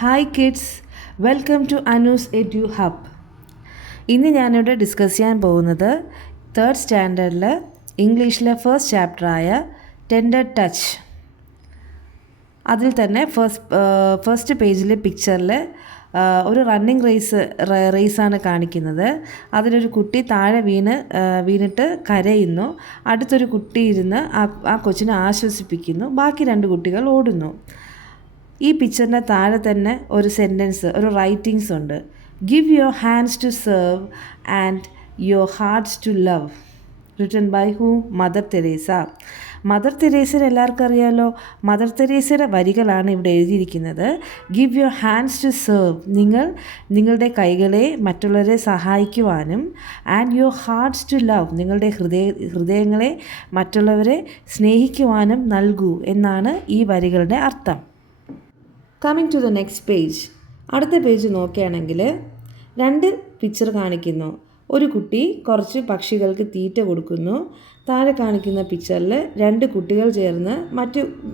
Hi kids, welcome to Anu's edu hub. ഇന്ന് ഞാനിവിടെ discuss ചെയ്യാൻ പോകുന്നത് തേർഡ് സ്റ്റാൻഡേർഡിൽ ഇംഗ്ലീഷിലെ ഫസ്റ്റ് ചാപ്റ്ററായ ടെൻഡർ ടച്ച്. അതിൽ തന്നെ ഫസ്റ്റ് പേജിലെ പിക്ചറിൽ ഒരു റണ്ണിങ് റേസാണ് കാണിക്കുന്നത്. അതിലൊരു കുട്ടി താഴെ വീണിട്ട് കരയുന്നു. അടുത്തൊരു കുട്ടി ഇരുന്ന് ആ കൊച്ചിനെ ആശ്വസിപ്പിക്കുന്നു. ബാക്കി രണ്ട് കുട്ടികൾ ഓടുന്നു. ഈ പിക്ചറിൻ്റെ താഴെ തന്നെ ഒരു റൈറ്റിങ്സ് ഉണ്ട്. Give your hands to serve and your hearts to love. Written by who? Mother Teresa. Mother തെരേസയെ എല്ലാവർക്കും അറിയാമല്ലോ. മദർ തെരേസയുടെ വരികളാണ് ഇവിടെ എഴുതിയിരിക്കുന്നത്. Give your hands to serve, നിങ്ങളുടെ കൈകളെ മറ്റുള്ളവരെ സഹായിക്കുവാനും, and your hearts to love, നിങ്ങളുടെ ഹൃദയങ്ങളെ മറ്റുള്ളവരെ സ്നേഹിക്കുവാനും നൽകൂ എന്നാണ് ഈ വരികളുടെ അർത്ഥം. Coming to the next page. അടുത്ത പേജ് നോക്കുകയാണെങ്കിൽ രണ്ട് പിക്ചർ കാണിക്കുന്നു. ഒരു കുട്ടി കുറച്ച് പക്ഷികൾക്ക് തീറ്റ കൊടുക്കുന്നു. താഴെ കാണിക്കുന്ന പിക്ചറിൽ രണ്ട് കുട്ടികൾ ചേർന്ന്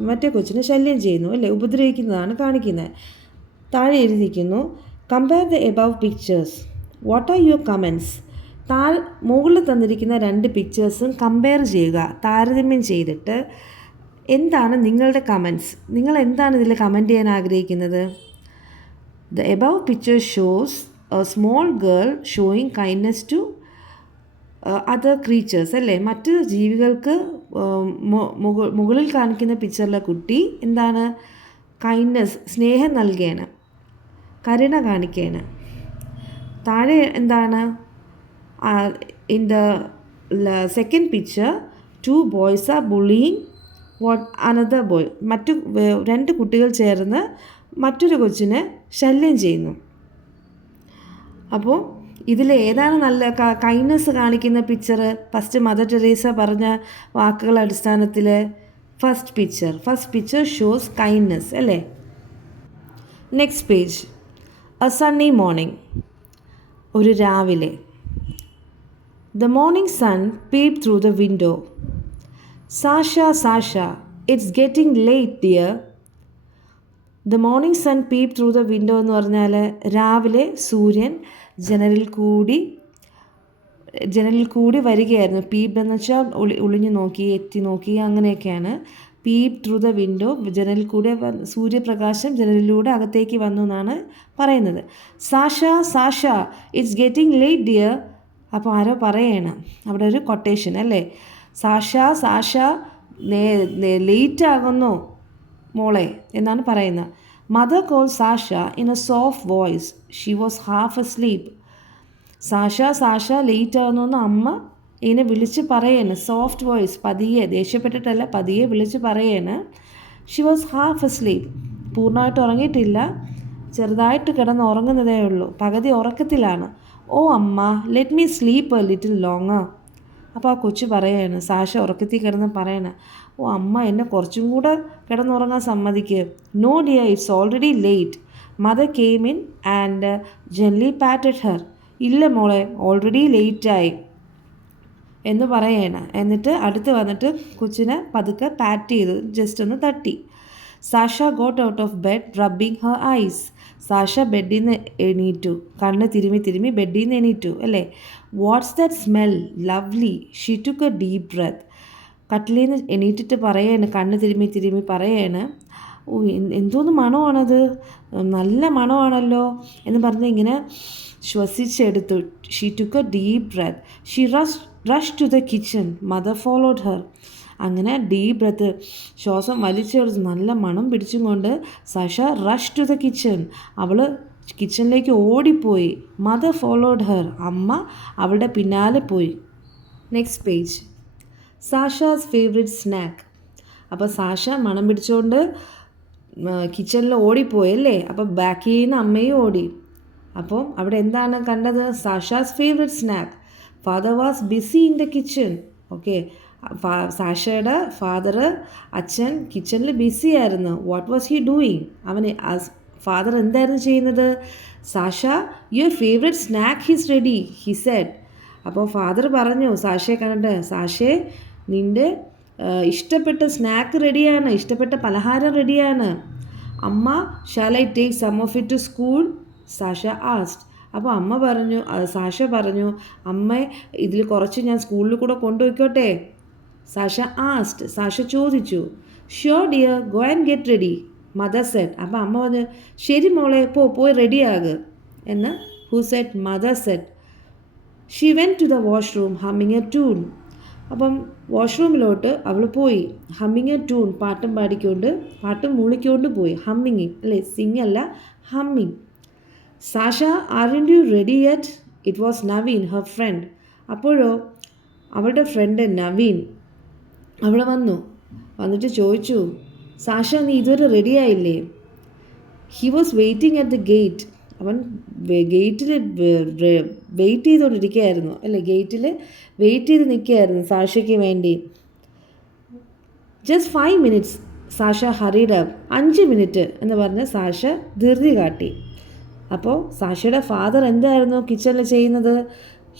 മറ്റേ കൊച്ചിനെ ശല്യം ചെയ്യുന്നു, അല്ലേ, ഉപദ്രവിക്കുന്നതാണ് കാണിക്കുന്നത്. താഴെ എഴുതിയിരിക്കുന്നു, compare the above pictures, what are your comments. മുകളിൽ തന്നിരിക്കുന്ന രണ്ട് പിക്ചേഴ്സും കമ്പയർ ചെയ്യുക, താരതമ്യം ചെയ്തിട്ട് എന്താണ് നിങ്ങളുടെ കമൻറ്റ്സ്, നിങ്ങൾ എന്താണ് ഇതിൽ കമൻറ്റ് ചെയ്യാൻ ആഗ്രഹിക്കുന്നത്. The above picture shows a small girl showing kindness to other creatures, അല്ലേ, മറ്റ് ജീവികൾക്ക്. മുകളിൽ കാണിക്കുന്ന പിക്ചറിലെ കുട്ടി എന്താണ്, കൈൻഡ്നെസ്, സ്നേഹം നൽകുകയാണ്, കരുണ കാണിക്കുകയാണ്. താഴെ എന്താണ്, in the second picture two boys are bullying another boy, രണ്ട് കുട്ടികൾ ചേർന്ന് മറ്റൊരു കൊച്ചിനെ ശല്യം ചെയ്യുന്നു. അപ്പോൾ ഇതിൽ ഏതാണ് നല്ല കൈൻഡ്നെസ് കാണിക്കുന്ന പിക്ചർ? ഫസ്റ്റ് മദർ ടെരേസ പറഞ്ഞ വാക്കുകളുടെ അടിസ്ഥാനത്തിൽ ഫസ്റ്റ് പിക്ചർ ഷോസ് കൈൻഡ്നെസ്, അല്ലേ. Next page. A sunny morning, ഒരു രാവിലെ. The morning sun peep through the window. Sasha, it's getting late dear. The morning sun peeped through the window എന്ന് പറഞ്ഞാൽ രാവിലെ സൂര്യൻ ജനലിൽ കൂടി വരികയായിരുന്നു. പീപ്ഡ് എന്ന് വെച്ചാൽ ഒളിഞ്ഞു നോക്കി, എത്തി നോക്കി, അങ്ങനെയൊക്കെയാണ്. പീപ് ത്രൂ ദ വിൻഡോ, ജനലിൽ കൂടെ സൂര്യപ്രകാശം ജനലിലൂടെ അകത്തേക്ക് വന്നു എന്നാണ് പറയുന്നത്. Sasha it's getting late dear. അപ്പോൾ ആരോ പറയാണ്, അവിടെ ഒരു കൊട്ടേഷൻ, അല്ലേ. സാഷ ലേറ്റ് ആകുന്നു മോളെ എന്നാണ് പറയുന്നത്. Mother call Sasha in A soft voice. She was half asleep. Sasha late ആകുന്നു എന്ന് അമ്മ ഇതിനെ വിളിച്ച് പറയാണ്. സോഫ്റ്റ് വോയിസ്, പതിയെ, ദേഷ്യപ്പെട്ടിട്ടല്ല, പതിയെ വിളിച്ച് പറയാണ്. ഷീ വാസ് ഹാഫ് അസ്ലീപ്പ്, പൂർണ്ണമായിട്ട് ഉറങ്ങിയിട്ടില്ല, ചെറുതായിട്ട് കിടന്ന് ഉറങ്ങുന്നതേ ഉള്ളൂ, പകുതി ഉറക്കത്തിലാണ്. ഓ അമ്മ, let me sleep A little longer. അപ്പോൾ ആ കൊച്ചു പറയാണ്, സാഷ ഉറക്കത്തിൽ കിടന്ന് പറയണ, ഓ അമ്മ, എന്നെ കുറച്ചും കൂടെ കിടന്നുറങ്ങാൻ സമ്മതിക്ക്. No dear, it's already late. Mother came in and gently patted her. ഇല്ല മോളെ, ഓൾറെഡി ലേറ്റായി എന്ന് പറയാണ്. എന്നിട്ട് അടുത്ത് വന്നിട്ട് കൊച്ചിനെ പതുക്കെ പാറ്റ് ചെയ്തു, ജസ്റ്റ് ഒന്ന് തട്ടി. Sasha got out of bed rubbing her eyes. Sasha ബെഡിൽ നിന്ന് എണീറ്റു, കണ്ണ് തിരുമ്മി ബെഡിൽ നിന്ന് എണീറ്റു, അല്ലേ. What's that smell, lovely. She took a deep breath. കട്ടിലിൽ നിന്ന് എണീറ്റിട്ട് പറയാണ്, കണ്ണ് തിരുമ്മി പറയാണ്, ഓ എന്തോന്ന് മണമാണത്, നല്ല മണമാണല്ലോ എന്ന് പറഞ്ഞ് ഇങ്ങനെ ശ്വസിച്ചെടുത്തു. She took a deep breath. She rush to the kitchen. Mother followed her. അങ്ങനെ ഡീപ് ബ്രെത്ത്, ശ്വാസം വലിച്ചെടുത്ത് നല്ല മണം പിടിച്ചും കൊണ്ട് Sasha rush to the kitchen. അവൾ കിച്ചണിലേക്ക് ഓടിപ്പോയി. Mother followed her. അമ്മ അവളുടെ പിന്നാലെ പോയി. Next page. Sasha's favourite snack. അപ്പോൾ സാഷ മണം പിടിച്ചുകൊണ്ട് കിച്ചണിൽ ഓടിപ്പോയി, അല്ലേ. അപ്പോൾ ബാക്കിൽ നിന്ന് അമ്മയും ഓടി. അപ്പോൾ അവിടെ എന്താണ് കണ്ടത്? Sasha's favourite snack. Father was busy in the kitchen. Okay, സാഷയുടെ അച്ഛൻ കിച്ചണിൽ ബിസി ആയിരുന്നു. What was he doing? Father എന്തായിരുന്നു ചെയ്യുന്നത്? Sasha, your favourite snack is ready, he said. അപ്പോൾ ഫാദർ പറഞ്ഞു സാഷയെ കണ്ടിട്ട്, സാഷേ, നിൻ്റെ ഇഷ്ടപ്പെട്ട സ്നാക്ക് റെഡിയാണ്, ഇഷ്ടപ്പെട്ട പലഹാരം റെഡിയാണ്. അമ്മ shall I take some of it to school? Sasha asked. അപ്പോൾ അമ്മ പറഞ്ഞു, സാഷ പറഞ്ഞു, അമ്മ ഇതിൽ കുറച്ച് ഞാൻ സ്കൂളിൽ കൂടെ കൊണ്ടുപോയിക്കോട്ടെ? Sasha asked. സാഷ ചോദിച്ചു. Sure dear, go and get ready, mother said. അപ്പോൾ അമ്മ പറഞ്ഞു, ശരി മോളെ, പോയി റെഡിയാക് എന്ന് who said? Mother said. She went to the washroom humming a tune. അപ്പം വാഷ്റൂമിലോട്ട് അവൾ പോയി. ഹമ്മിങ് എ ട്യൂൺ, പാട്ടും മൂളിക്കൊണ്ട് പോയി. ഹമ്മിങ് അല്ലേ, സിംഗ് അല്ല, humming. Sasha, aren't you ready yet? It was Naveen, her friend. അപ്പോഴോ അവളുടെ ഫ്രണ്ട് നവീൻ അവിടെ വന്നിട്ട് ചോദിച്ചു, സാഷ, നീ ഇതുവരെ റെഡിയായില്ലേ? He was waiting at the gate. അവൻ ഗേറ്റിൽ വെയിറ്റ് ചെയ്തുകൊണ്ടിരിക്കുകയായിരുന്നു അല്ലേ, ഗേറ്റിൽ വെയിറ്റ് ചെയ്ത് നിൽക്കുകയായിരുന്നു സാഷയ്ക്ക് വേണ്ടി. Just 5 minutes, Sasha hurried up. 5 minute എന്ന് പറഞ്ഞ് സാഷ ധൃതി കാട്ടി. അപ്പോൾ സാഷയുടെ ഫാദർ എന്തായിരുന്നു കിച്ചണിൽ ചെയ്യുന്നത്?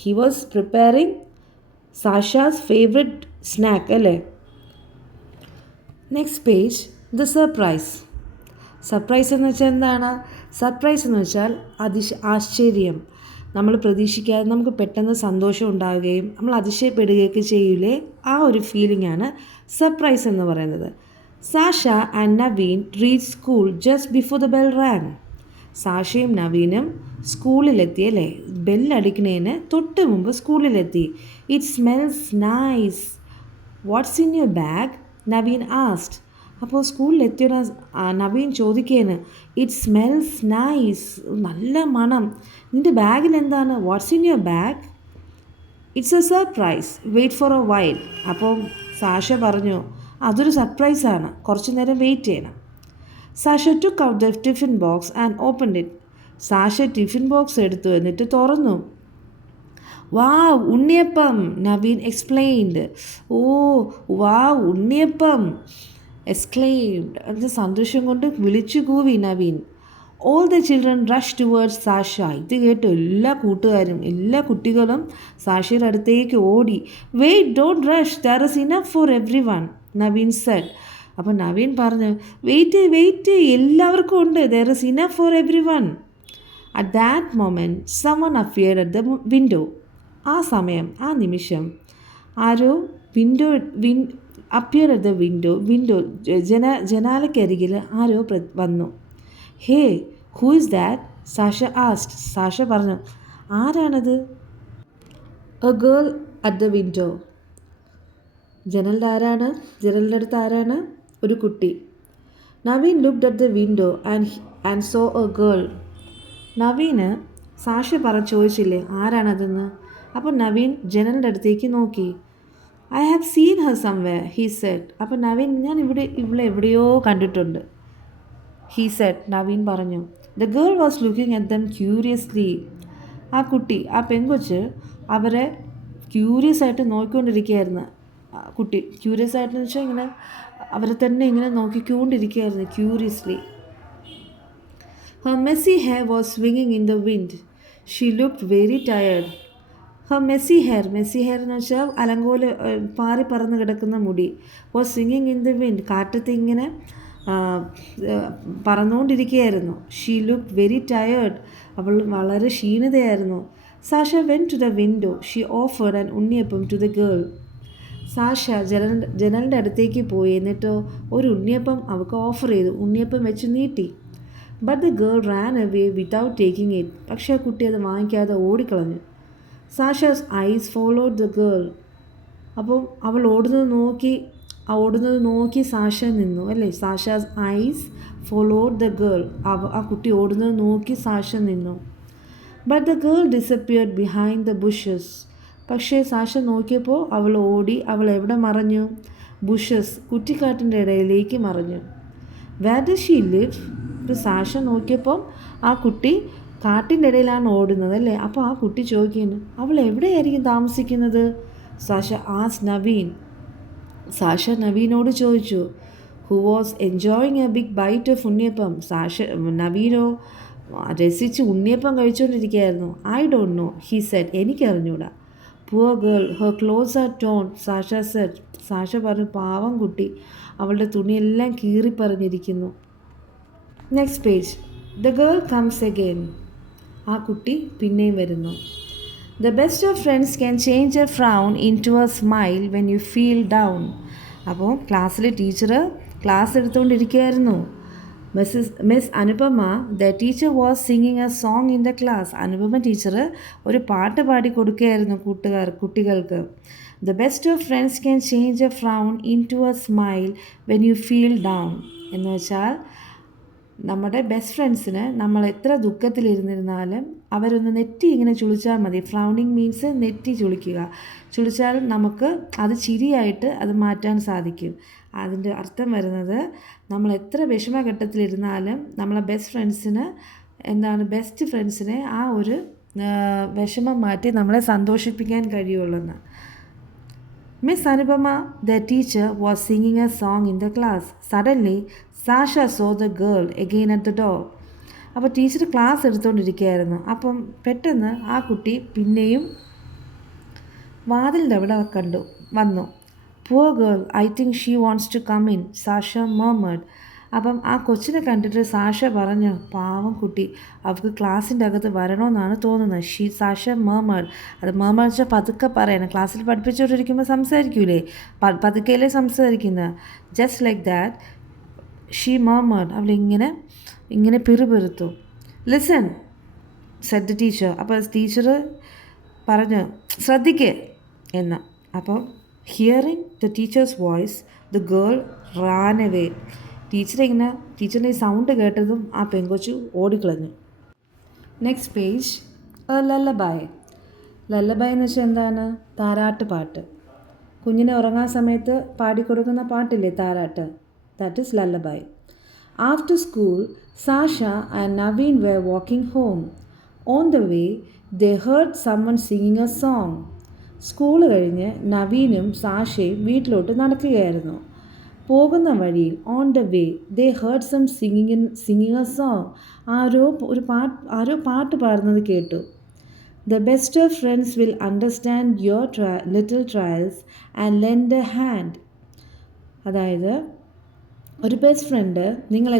He was preparing Sasha's favourite snack അല്ലേ. Next page, the surprise. Surprise എന്ന് വെച്ചാൽ എന്താണ്? സർപ്രൈസ് എന്ന് വെച്ചാൽ ആശ്ചര്യം. നമ്മൾ പ്രതീക്ഷിക്കാതെ നമുക്ക് പെട്ടെന്ന് സന്തോഷം ഉണ്ടാവുകയും നമ്മൾ അതിശയപ്പെടുകയൊക്കെ ചെയ്യില്ലേ, ആ ഒരു ഫീലിംഗാണ് സർപ്രൈസ് എന്ന് പറയുന്നത്. Sasha and Naveen reach school just before the bell rang. സാഷയും നവീനും സ്കൂളിലെത്തിയല്ലേ, ബെല്ലടിക്കുന്നതിന് തൊട്ട് മുമ്പ് സ്കൂളിലെത്തി. It smells nice. What's in your bag? Naveen asked. അപ്പോൾ സ്കൂളിലെത്തിയ നവീൻ ചോദിക്കുകയാണ്, ഇറ്റ് സ്മെൽസ് നൈസ്, നല്ല മണം. നിൻ്റെ ബാഗിൽ എന്താണ്? What's in your bag? It's a surprise, wait for a while. അപ്പോൾ സാഷ പറഞ്ഞു, അതൊരു സർപ്രൈസാണ്, കുറച്ച് നേരം വെയിറ്റ് ചെയ്യണം. Sasha took out the tiffin box and opened it. Sasha tiffin box എടുത്തു, എന്നിട്ട് തുറന്നു. Wow, unniyappam, Naveen explained. Oh wow, unniyappam, exclaimed. അത് സന്തോഷം കൊണ്ട് വിളിച്ചു കൂവി Naveen. All the children rush towards Sasha. ഇത് കേട്ട് എല്ലാ കുട്ടികളും സാഷയുടെ അടുത്തേക്ക് ഓടി. Wait, don't rush, there is enough for everyone, Naveen said. അപ്പോൾ നവീൻ പറഞ്ഞു, വെയിറ്റ്, എല്ലാവർക്കും ഉണ്ട്, there is enough for everyone. At that moment someone appeared at the window. ആ സമയം, ആ നിമിഷം ആരോ അപ്പിയർ അറ്റ് ദ വിൻഡോ ജനാലയ്ക്കരികിൽ ആരോ വന്നു. Hey, who is that? Sasha asked. Sasha പറഞ്ഞു, ആരാണത്? A girl at the window. ജനലിൻ്റെ അടുത്ത് ആരാണ്? ഒരു കുട്ടി. Naveen looked at the window and saw a girl. നവീന് സാഷ ചോദിച്ചില്ലേ ആരാണതെന്ന്. അപ്പോൾ നവീൻ ജനലിൻ്റെ അടുത്തേക്ക് നോക്കി. I have seen Har somewhere, he said. അപ്പോൾ നവീൻ, ഞാൻ ഇവളെ എവിടെയോ കണ്ടിട്ടുണ്ട്, ഹീ സെഡ്. നവീൻ പറഞ്ഞു. The girl was looking at them curiously. ആ പെങ്കൊച്ച് അവരെ ക്യൂരിയസ് ആയിട്ട് നോക്കിക്കൊണ്ടിരിക്കുകയായിരുന്നു. കുട്ടി ക്യൂരിയസ് ആയിട്ടെന്ന് വെച്ചാൽ ഇങ്ങനെ അവരെ തന്നെ ഇങ്ങനെ നോക്കിക്കൊണ്ടിരിക്കുകയായിരുന്നു, curiously. Her messy hair was സ്വിങ്ങിങ് in the wind. She looked very tired. Her messy hair എന്ന് വെച്ചാൽ അലങ്കോല് പാറി പറന്ന് കിടക്കുന്ന മുടി. വാസ് സ്വിങ്ങിങ് ഇൻ ദ വിൻഡ്, കാറ്റത്ത് ഇങ്ങനെ പറന്നുകൊണ്ടിരിക്കുകയായിരുന്നു. ഷീ ലുക്ക്ഡ് വെരി ടയേർഡ്, അവൾ വളരെ ക്ഷീണിതയായിരുന്നു. Sasha went to the window. She offered an unniyappam to the girl. Sasha ജനലിൻ്റെ അടുത്തേക്ക് പോയി, എന്നിട്ടോ ഒരു ഉണ്ണിയപ്പം അവൾക്ക് ഓഫർ ചെയ്തു, ഉണ്ണിയപ്പം വെച്ച് നീട്ടി. But the girl ran away without taking it. പക്ഷേ ആ കുട്ടി അത് വാങ്ങിക്കാതെ ഓടിക്കളഞ്ഞു. Sasha's eyes followed the girl. അപ്പം അവൾ ഓടുന്നത് നോക്കി സാഷ നിന്നു അല്ലേ. Sasha's eyes followed the girl. ആ കുട്ടി ഓടുന്നത് നോക്കി സാഷ നിന്നു. But the girl disappeared behind the bushes. പക്ഷേ സാഷ നോക്കിയപ്പോൾ അവൾ എവിടെ മറഞ്ഞു? ബുഷസ്, കുറ്റിക്കാട്ടിൻ്റെ ഇടയിലേക്ക് മറഞ്ഞു. Where does she live? Sasha നോക്കിയപ്പോൾ ആ കുട്ടി കാട്ടിൻ്റെ ഇടയിലാണ് ഓടുന്നത് അല്ലേ. അപ്പോൾ ആ കുട്ടി ചോദിക്കുന്നു, അവൾ എവിടെയായിരിക്കും താമസിക്കുന്നത്? സാഷ ആസ് നവീൻ. സാഷ നവീനോട് ചോദിച്ചു. Who was enjoying a big bite of unniyappam. നവീനോ രസിച്ച് ഉണ്ണിയപ്പം കഴിച്ചുകൊണ്ടിരിക്കുകയായിരുന്നു. I don't know, he said. എനിക്കറിഞ്ഞൂടാ. Poor girl, her clothes are torn, Sasha said. Sasha പറഞ്ഞു, പാവം കുട്ടി, അവളുടെ തുണിയെല്ലാം കീറിപ്പറിഞ്ഞിരിക്കുന്നു. Next page. The girl comes again. ആ കുട്ടി പിന്നെയും വരുന്നു. The best of friends can change a frown into a smile when you feel down. അപ്പോൾ ക്ലാസ്സിൽ ടീച്ചർ ക്ലാസ് എടുത്തുകൊണ്ടിരിക്കുകയായിരുന്നു. Miss Anupama, the teacher was singing a song in the class. Anupama teacher ഒരു പാട്ട് പാടി കൊടുക്കുകയായിരുന്നു കുട്ടികൾക്ക്. The best of friends can change a frown into a smile when you feel down എന്ന് വെച്ചാൽ നമ്മുടെ ബെസ്റ്റ് ഫ്രണ്ട്സിന് നമ്മൾ എത്ര ദുഃഖത്തിലിരുന്നിരുന്നാലും അവരൊന്ന് നെറ്റി ഇങ്ങനെ ചുളിച്ചാൽ മതി. ഫ്രൗണിങ് മീൻസ് നെറ്റി ചുളിച്ചാൽ നമുക്ക് അത് ചിരിയായിട്ട് അത് മാറ്റാൻ സാധിക്കും. അതിൻ്റെ അർത്ഥം വരുന്നത് നമ്മൾ എത്ര വിഷമഘട്ടത്തിലിരുന്നാലും നമ്മളെ ബെസ്റ്റ് ഫ്രണ്ട്സിനെ ആ ഒരു വിഷമം മാറ്റി നമ്മളെ സന്തോഷിപ്പിക്കാൻ കഴിയുള്ളെന്ന്. Miss Anupama, the teacher, was singing a song in the class. Suddenly, Sasha saw the girl again at the door. അപ്പോൾ ടീച്ചർ ക്ലാസ് എടുത്തുകൊണ്ടിരിക്കുകയായിരുന്നു. അപ്പം പെട്ടെന്ന് ആ കുട്ടി പിന്നെയും വാതിലിൻ്റെ അവിടെ വന്നു. Poor girl, I think she wants to come in, Sasha murmured. അപ്പം ആ കൊച്ചിനെ കണ്ടിട്ട് സാഷ പറഞ്ഞു, പാവം കുട്ടി, അവൾക്ക് ക്ലാസ്സിൻ്റെ അകത്ത് വരണമെന്നാണ് തോന്നുന്നത്. Sasha murmured. അത് murmured വെച്ചാൽ പതുക്കെ പറയണം. ക്ലാസ്സിൽ പഠിപ്പിച്ചുകൊണ്ടിരിക്കുമ്പോൾ സംസാരിക്കൂലേ, പതുക്കെയല്ലേ സംസാരിക്കുന്നത്. Just like that she murmured. അവൾ ഇങ്ങനെ പിറുപിറുത്തു. Listen said the teacher. അപ്പോൾ ടീച്ചർ പറഞ്ഞു, ശ്രദ്ധിക്കേ എന്ന്. അപ്പം hearing the teachers voice the girl ran away. ടീച്ചറിൻ്റെ ഈ സൗണ്ട് കേട്ടതും ആ പെങ്കൊച്ചു ഓടിക്കളഞ്ഞു. Next page. ലല്ലബായ്. ലല്ലബായ് എന്ന് വെച്ചാൽ എന്താണ്? താരാട്ട് പാട്ട്. കുഞ്ഞിനെ ഉറങ്ങാൻ സമയത്ത് പാടിക്കൊടുക്കുന്ന പാട്ടില്ലേ താരാട്ട്, that is lullaby. After school Sasha and Naveen were walking home. On the way they heard someone singing a song. School കഴിഞ്ഞ് നവീനും സാഷയും വീട്ടിലോട്ട് നടക്കുകയായിരുന്നു. പോകുന്ന വഴിയിൽ on the way they heard some singing a song. ആരോ പാട്ട് പാടുന്നത് കേട്ടു. The best of friends will understand your little trials and lend a hand. അതായത് ഒരു ബെസ്റ്റ് ഫ്രണ്ട് നിങ്ങൾ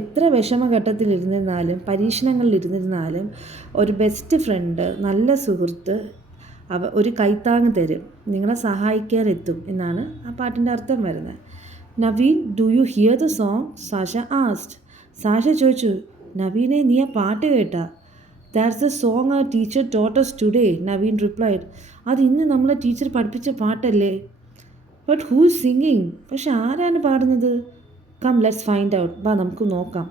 എത്ര വിഷമഘട്ടത്തിൽ ഇരുന്നിരുന്നാലും പരീക്ഷണങ്ങളിൽ ഇരുന്നിരുന്നാലും ഒരു ബെസ്റ്റ് ഫ്രണ്ട്, നല്ല സുഹൃത്ത് ഒരു കൈത്താങ്ങ് തരും, നിങ്ങളെ സഹായിക്കാനെത്തും എന്നാണ് ആ പാട്ടിൻ്റെ അർത്ഥം വരുന്നത്. Naveen, do you hear the song? Sasha asked. Sasha ചോദിച്ചു, നവീനെ, നീ ആ പാട്ട് കേട്ടാ? ദാറ്റ്സ് ദ സോങ് ആ teacher taught us today, Naveen replied. അത് ഇന്ന് നമ്മളെ ടീച്ചർ പഠിപ്പിച്ച പാട്ടല്ലേ. But who is singing? പക്ഷെ ആരാണ് പാടുന്നത്? Come let's find out. വാ നമുക്ക് നോക്കാം.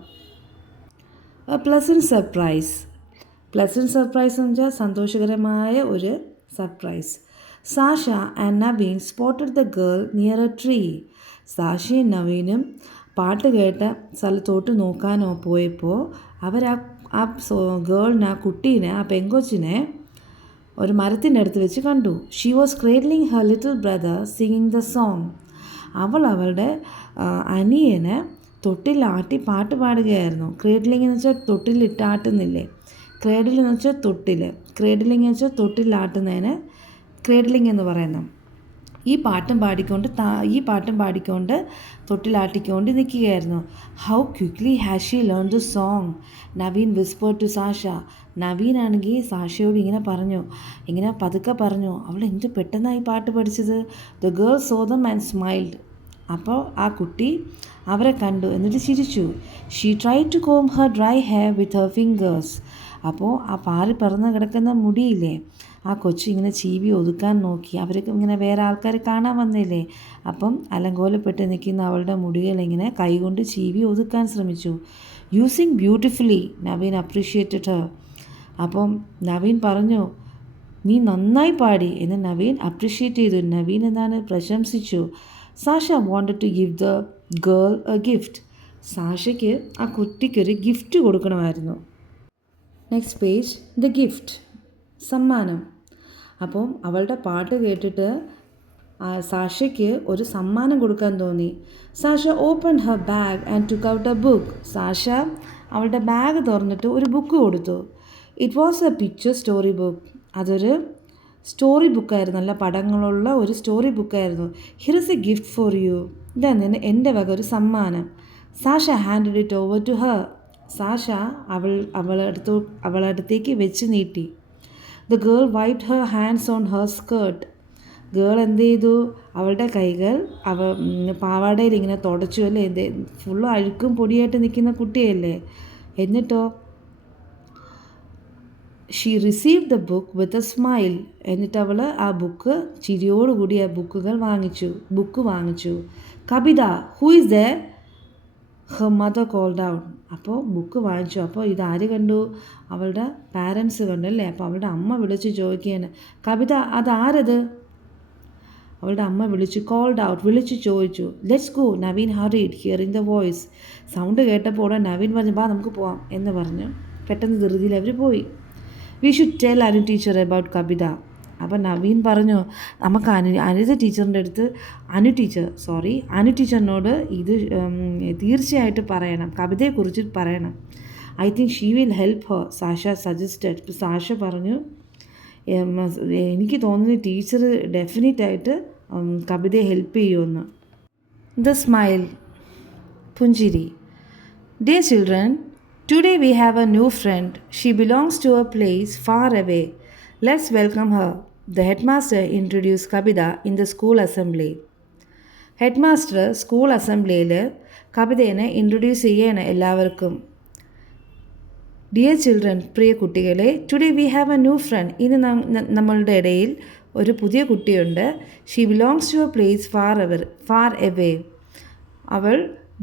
A pleasant surprise. Pleasant surprise എന്ന് വെച്ചാൽ സന്തോഷകരമായ ഒരു surprise. Sasha and Naveen spotted the girl near a tree. സാഷയും നവീനും പാട്ട് കേട്ട സ്ഥലത്തോട്ട് നോക്കാനോ പോയപ്പോൾ അവർ ആ ഗേളിനെ, ആ കുട്ടീനെ, ആ പെങ്കൊച്ചിനെ ഒരു മരത്തിൻ്റെ അടുത്ത് വെച്ച് കണ്ടു. She was cradling her little brother singing the song. അവളുടെ അനിയനെ തൊട്ടിലാട്ടി പാട്ട് പാടുകയായിരുന്നു. ക്രേഡ്ലിംഗ് എന്ന് വെച്ചാൽ തൊട്ടിലിട്ടാട്ടുന്നില്ലേ, ക്രേഡിൽ എന്ന് വെച്ചാൽ തൊട്ടിൽ, ക്രേഡ്ലിംഗ് എന്ന് വെച്ചാൽ തൊട്ടിലാട്ടുന്നതിന് ക്രേഡ്ലിംഗ് എന്ന് പറയുന്നു. ഈ പാട്ടും പാടിക്കൊണ്ട് തൊട്ടിലാട്ടിക്കൊണ്ട് നിൽക്കുകയായിരുന്നു. How quickly has she learn the song, Naveen whispered to Sasha. നവീനാണെങ്കിൽ സാഷയോട് ഇങ്ങനെ പതുക്കെ പറഞ്ഞു, അവൾ എന്ത് പെട്ടെന്നായി പാട്ട് പഠിച്ചത്. The girl saw them and smiled. അപ്പോൾ ആ കുട്ടി അവരെ കണ്ടു, എന്നിട്ട് ചിരിച്ചു. She try to comb her dry hair with her fingers. അപ്പോൾ ആ പാറി പറന്ന് കിടക്കുന്ന മുടിയില്ലേ, ആ കൊച്ചു ഇങ്ങനെ ചീവി ഒതുക്കാൻ നോക്കി. അവർക്ക് ഇങ്ങനെ വേറെ ആൾക്കാർ കാണാൻ വന്നില്ലേ, അപ്പം അലങ്കോലപ്പെട്ട് നിൽക്കുന്ന അവളുടെ മുടികളിങ്ങനെ കൈകൊണ്ട് ചീവി ഒതുക്കാൻ ശ്രമിച്ചു. Using beautifully, Naveen appreciated Har. അപ്പം നവീൻ പറഞ്ഞു, നീ നന്നായി പാടി എന്ന് നവീൻ അപ്രീഷിയേറ്റ് ചെയ്തു. നവീൻ എന്താണ്, പ്രശംസിച്ചു. Sasha wanted to give the girl a gift. സാഷയ്ക്ക് ആ കുട്ടിക്കൊരു ഗിഫ്റ്റ് കൊടുക്കണമായിരുന്നു. Next page. ദ ഗിഫ്റ്റ്, സമ്മാനം. അപ്പം അവളുടെ പാട്ട് കേട്ടിട്ട് സാഷയ്ക്ക് ഒരു സമ്മാനം കൊടുക്കാൻ തോന്നി. Sasha open her bag and took out a book. Sasha അവളുടെ ബാഗ് തുറന്നിട്ട് ഒരു ബുക്ക് കൊടുത്തു. It was a picture story book. അതൊരു സ്റ്റോറി ബുക്കായിരുന്നു, നല്ല പടങ്ങളുള്ള ഒരു സ്റ്റോറി ബുക്കായിരുന്നു. Here is a gift for you. ഇതാണ് എൻ്റെ വക ഒരു സമ്മാനം. Sasha handed it over to her. Sasha അവളടുത്തേക്ക് വെച്ച് നീട്ടി. The girl wiped her hands on her skirt. Girl എന്ത് ചെയ്തു? അവളുടെ കൈകൾ പാവാടയിൽ ഇങ്ങനെ തുടച്ചു. അല്ലേ, ഫുള്ള് അഴുക്കും പൊടിയായിട്ട് നിൽക്കുന്ന കുട്ടിയല്ലേ. എന്നിട്ടോ she receive the book with a smile. എന്നിട്ട് അവൾ ആ ചിരിയോടുകൂടി ആ ബുക്ക് വാങ്ങിച്ചു. Kavitha, who is there? Her mother called out. അപ്പോൾ ബുക്ക് വാങ്ങിച്ചു. അപ്പോൾ ഇതാര് കണ്ടു? അവളുടെ പാരൻസ് കണ്ടു അല്ലേ. അപ്പോൾ അവളുടെ അമ്മ വിളിച്ച് ചോദിക്കുകയാണ്, കവിത അതാരത്? അവളുടെ അമ്മ വിളിച്ചു ചോദിച്ചു. Let's go, Naveen hurried hearing the voice. Sound കേട്ടപ്പോൾ ഉടനെ നവീൻ പറഞ്ഞു, വാ നമുക്ക് പോവാം എന്ന് പറഞ്ഞു പെട്ടെന്ന് ധൃതിയിൽ അവർ പോയി. We should tell Anu teacher about Kavitha. അപ്പം നവീൻ പറഞ്ഞു, നമുക്ക് അനു ടീച്ചറിനോട് ഇത് തീർച്ചയായിട്ടും പറയണം, കവിതയെക്കുറിച്ച് പറയണം. I think she will help Har, Sasha suggested. ഇപ്പോൾ സാഷ പറഞ്ഞു, എനിക്ക് തോന്നുന്നു ടീച്ചർ ഡെഫിനറ്റായിട്ട് കവിതയെ ഹെൽപ്പ് ചെയ്യുമെന്ന്. ദ സ്മൈൽ, പുഞ്ചിരി. Dear children, today we have a new friend. She belongs to a place far away. Let's welcome her. The headmaster introduced Kavita in the school assembly. Headmaster school അസംബ്ലിയിൽ കവിതേനെ introduce ചെയ്യാണ് എല്ലാവർക്കും. Dear children, പ്രിയ കുട്ടികളെ, today we have a new friend. ഇന്ന് നമ്മളുടെ ഇടയിൽ ഒരു പുതിയ കുട്ടിയുണ്ട്. She belongs to a place far away. അവൾ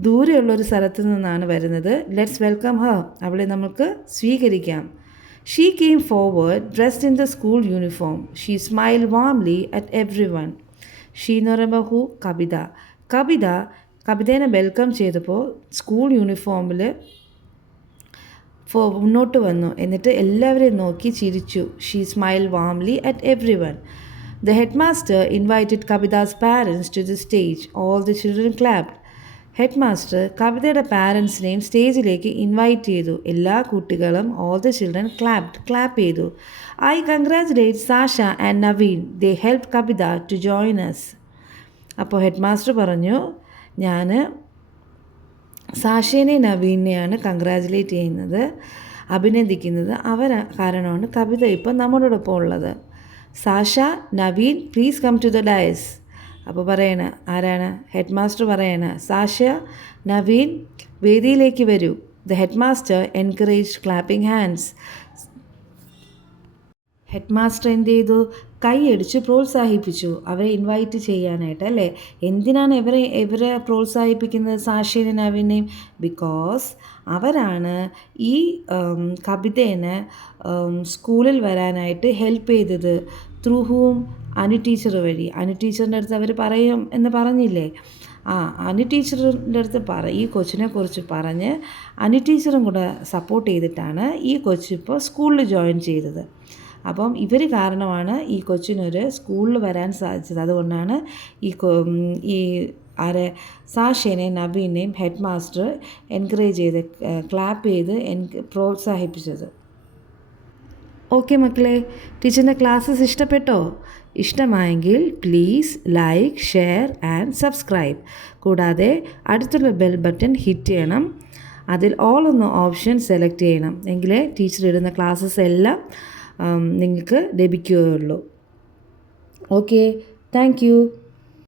ദൂരെയുള്ളൊരു സ്ഥലത്തു നിന്നാണ് വരുന്നത്. Let's welcome her. അവളെ നമുക്ക് സ്വീകരിക്കാം. She came forward dressed in the school uniform. She smile warmly at everyone. She എന്ന് പറയുമ്പോൾ ഹു? കവിതേനെ വെൽക്കം ചെയ്തപ്പോൾ സ്കൂൾ യൂണിഫോമിൽ മുന്നോട്ട് വന്നു. എന്നിട്ട് എല്ലാവരെയും നോക്കി ചിരിച്ചു. She smile warmly at everyone. The head master invited Kavita's parents to the stage. All the children clapped. Head master കവിതയുടെ പാരൻസിനെയും സ്റ്റേജിലേക്ക് ഇൻവൈറ്റ് ചെയ്തു. എല്ലാ കുട്ടികളും, ഓൾ ദ ചിൽഡ്രൻ ക്ലാപ്പ് ചെയ്തു. I congratulate Sasha and Naveen. They help Kavita to join us. അപ്പോൾ head master പറഞ്ഞു, ഞാൻ സാഷേനെയും നവീനെയാണ് കൺഗ്രാജുലേറ്റ് ചെയ്യുന്നത്, അഭിനന്ദിക്കുന്നത്. അവർ കാരണമാണ് കവിത ഇപ്പം നമ്മളോടൊപ്പം ഉള്ളത്. Sasha, Naveen, please come to the dais. അപ്പോൾ പറയണ ആരാണ്? ഹെഡ് മാസ്റ്റർ പറയണ, സാഷ, നവീൻ വേദിയിലേക്ക് വരൂ. The head master encourage clapping hands. ഹെഡ് മാസ്റ്റർ എന്ത് ചെയ്തു? കൈയടിച്ച് പ്രോത്സാഹിപ്പിച്ചു അവരെ ഇൻവൈറ്റ് ചെയ്യാനായിട്ട്. അല്ലേ, എന്തിനാണ് ഇവരെ പ്രോത്സാഹിപ്പിക്കുന്നത്, സാഷേനെയും നവീനെയും? ബിക്കോസ് അവരാണ് ഈ കവിതേനെ സ്കൂളിൽ വരാനായിട്ട് ഹെൽപ്പ് ചെയ്തത്. ത്രൂ ഹൂം? അനു ടീച്ചർ വഴി. അനു ടീച്ചറിൻ്റെ അടുത്ത് അവർ പറയും എന്ന് പറഞ്ഞില്ലേ? അനു ടീച്ചറിൻ്റെ അടുത്ത് ഈ കൊച്ചിനെക്കുറിച്ച് പറഞ്ഞ് അനു ടീച്ചറും കൂടെ സപ്പോർട്ട് ചെയ്തിട്ടാണ് ഈ കൊച്ചിപ്പോൾ സ്കൂളിൽ ജോയിൻ ചെയ്തത്. അപ്പം ഇവർ കാരണമാണ് ഈ കൊച്ചിനൊരു സ്കൂളിൽ വരാൻ സാധിച്ചത്. അതുകൊണ്ടാണ് ഈ സാഷേനെയും നവീനെയും ഹെഡ് മാസ്റ്റർ എൻകറേജ് ചെയ്ത് ക്ലാപ്പ് ചെയ്ത് പ്രോത്സാഹിപ്പിച്ചത്. ഓക്കെ മക്കളെ, ടീച്ചറിൻ്റെ ക്ലാസ്സസ് ഇഷ്ടപ്പെട്ടോ? ഇഷ്ടമായെങ്കിൽ please like, share and subscribe. കൂടാതെ അടുത്തുള്ള ബെൽ ബട്ടൺ ഹിറ്റ് ചെയ്യണം. അതിൽ ഓൾ എന്ന ഓപ്ഷൻ സെലക്ട് ചെയ്യണം. എങ്കിലേ ടീച്ചർ ഇടുന്ന ക്ലാസ്സസ് എല്ലാം നിങ്ങൾക്ക് ലഭിക്കുകയുള്ളൂ. Okay, thank you.